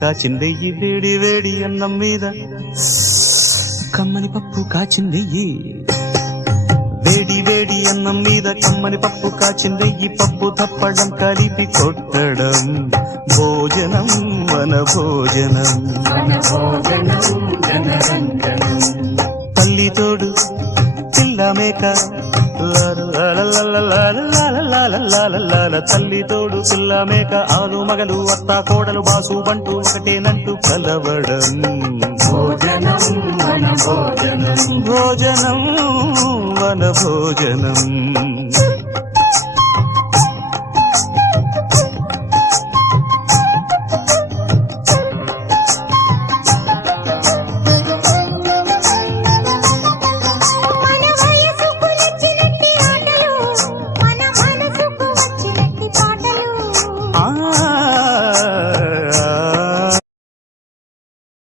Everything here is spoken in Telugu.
కాచిందెయ్యి వేడి వేడి అన్నం మీద కమ్మని పప్పు కాచిందెయ్యి వేడి వేడి అన్నం మీద కమ్మని పప్పు కాచిందెయ్యి పప్పు తప్పడం కలిపి కొట్టడం భోజనం మన భోజనం తల్లి తోడు పిల్ల మేక తల్లి తోడు పిల్ల మేక ఆలు మగలు అత్త కోడలు బాసు బంటూ ఒకటేనంటూ కలవడం భోజనం వన భోజనం